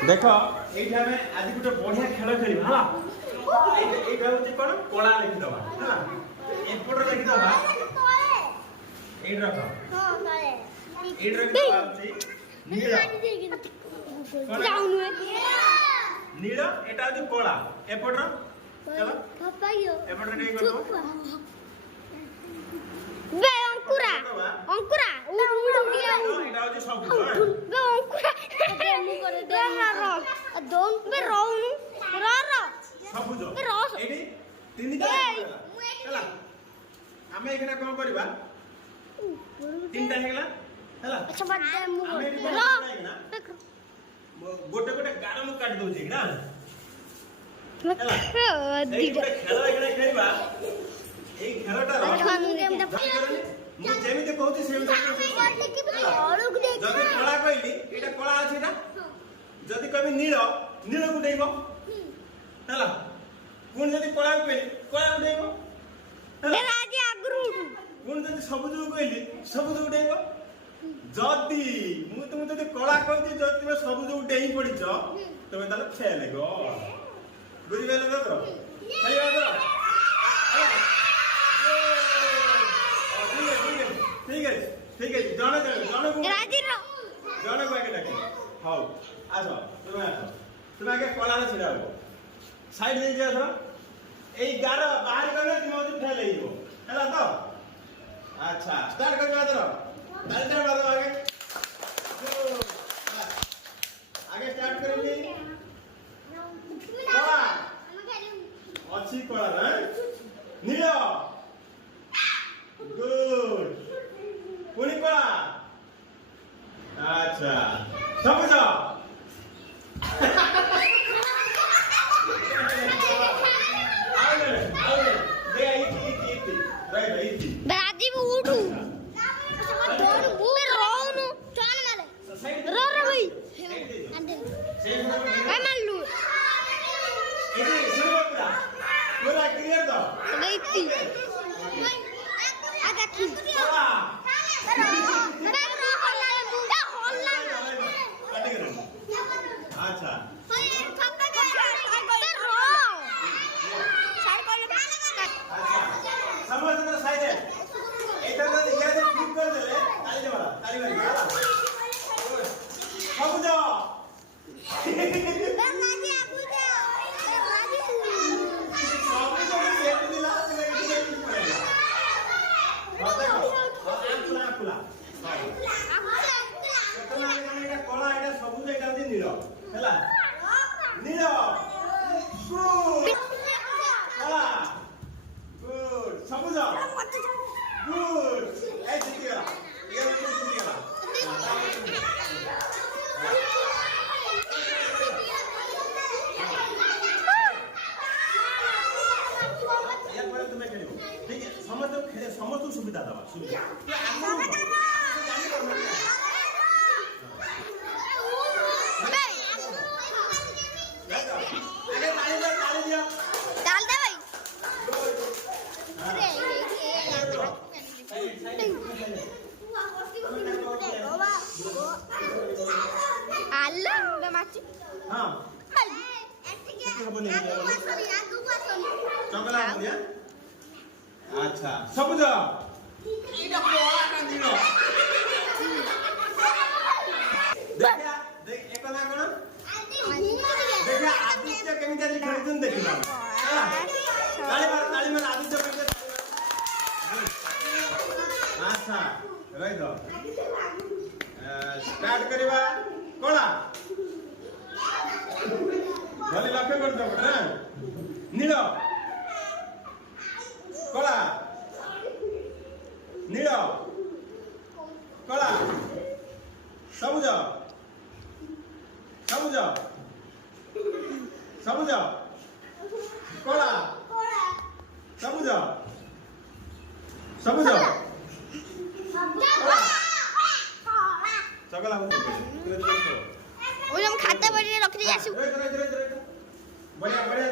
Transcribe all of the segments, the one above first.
देख ये आज गोटे बढ़िया खेल खेल यहाँ हूँ कौन कला लिखिदबा है एपट लिखिदबा ये रख ये नील नील एटा हूँ कला एपट चलो एपट नहीं कर बे अंकुरा अंकुरा एटा हूँ सब बे अंकुरा मु करे दे रो दोन बे रोनु रो रो सबुज बे रो एडी तीनटा चला हमें एकना कोन करबा तीनटा हेगला चला अच्छा बात दे मु रो गोटे गोटे गार मु काट दउछी ना चला एक गोटे खेल एकना खेलबा এই খেলটা মু যেমিতে কହୁছি সেমিতে যদি কলা কইলি এটা কলা আছে না যদি কবি নীল নীল গুডেইব ହେଲା কোন যদি কলা কইলি কলা গুডেইব এ রাজি আগ্রু কোন যদি সবুজ কইলি সবুজ গুডেইব যদি মু তুমি যদি কলা কইছি যদি তুমি সবুজ গুডেই পড়িছ তুমি তাহলে ফেল গো বুঝি গেল তো খাইবা তো ठीक है जाने को राजी रो जाने को आगे डाके हां आसो तुम्हें आगे कला रे छिड़ा हो साइड दे जा थोड़ा ए 11 बाहर गले तुम फेल हेइबो हैला तो अच्छा स्टार्ट करबा तो तालटा बादो आगे आगे स्टार्ट करेंगे कला अच्छी कला है नीलो गुड पुनी कला अच्छा सबुज राजी उठू दोन बे रोनु चल माले रो रो भाई ए मल्लू इधर सुनो पूरा क्लियर तो गईती आगा की कला अच्छा समझ में साइड है इधर तो दिखा दे ठीक कर दे ताली मारा सब जाओ समस्त सुविधा दवा सुविधा अच्छा सबुज एटा कोला का दिनो देखा देख एकना कोन देखा आदित्य केमिता लिखितन देखिबा ताली मार आदित्य केमिता अच्छा रहि दो स्टार्ट करिबा कोला भले लक्ष्य कर दो ना नील कला नील कला सबुज सबुज सबुज कला सबुज सबुज सकला ओम खाता बड़ी रख दे आसु बढ़िया बढ़िया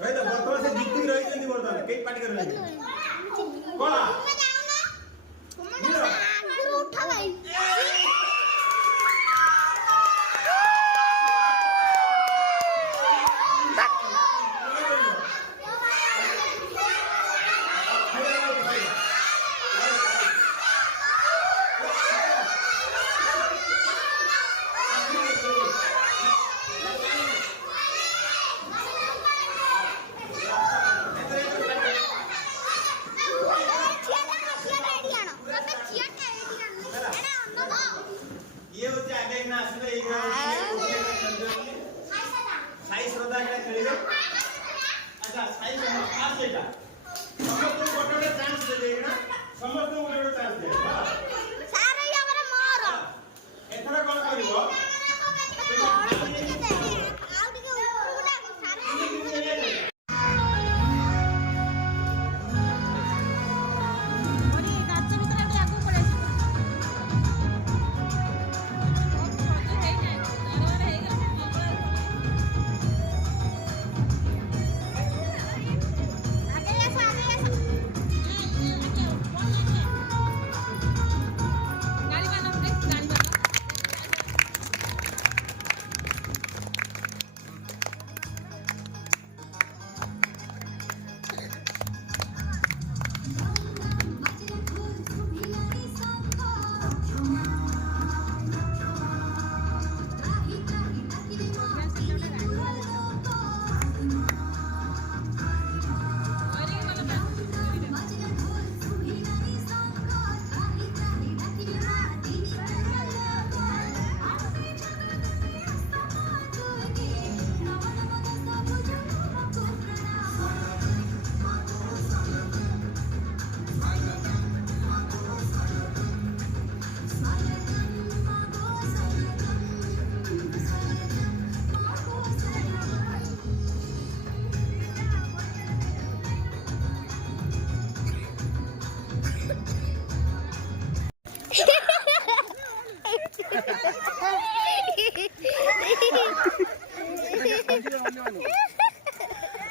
रही तो बर्तमान से जीतती रही जल्दी बर्तमान कई पार्टी कर रही कला उठा भाई ସାଇ ଶ୍ରଦ୍ଧା ଏଇଟା ଖେଳିବେ। ଆଚ୍ଛା ସାଇ ଶ୍ରଦ୍ଧା ଫାଷ୍ଟ ଏଇଟା ସମସ୍ତଙ୍କୁ ଗୋଟେ ଗୋଟେ ଚାନ୍ସ ଦେବେ ନା ସମସ୍ତଙ୍କୁ ଗୋଟେ ଗୋଟେ ଚାନ୍ସ ଦେବେ। ସାର୍ ଏଇ ଆମର ମୋର ଏଥର କଣ କରିବ? ଆଉ ଟିକେ ଉପରକୁ ଡାକ ସାର୍।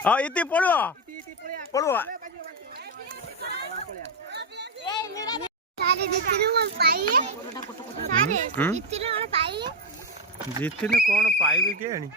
ହଁ ଇତି ପଡିବ ପଡିବ। सारे जितने कौन पाइए सारे जितने कौन पाइए जितने कौन पाइबे के आनी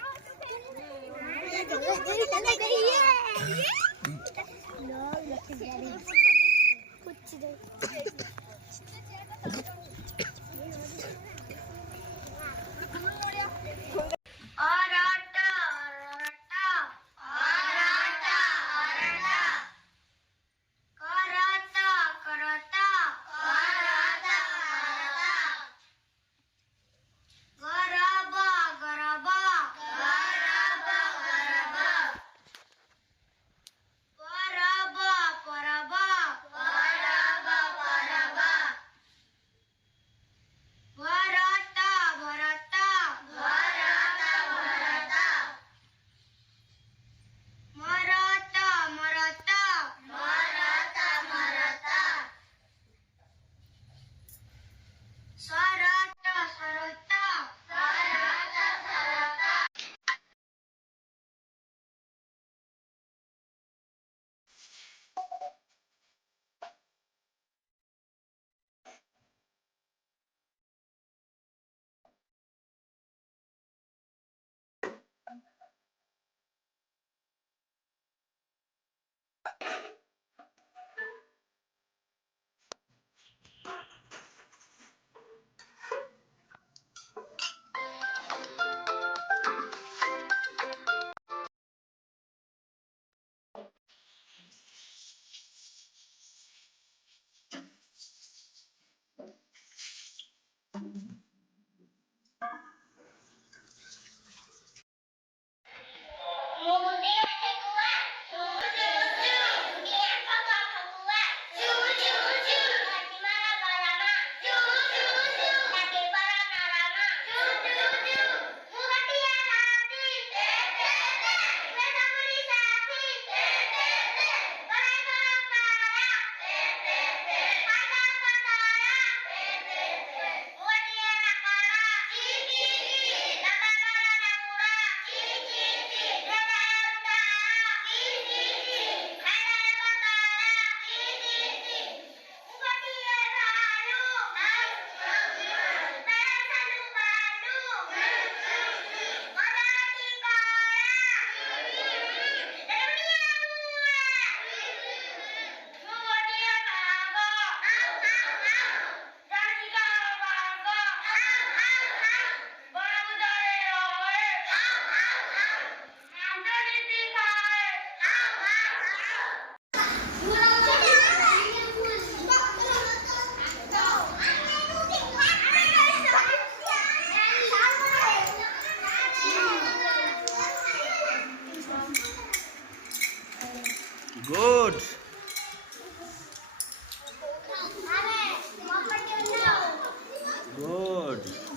ଗୁଡ୍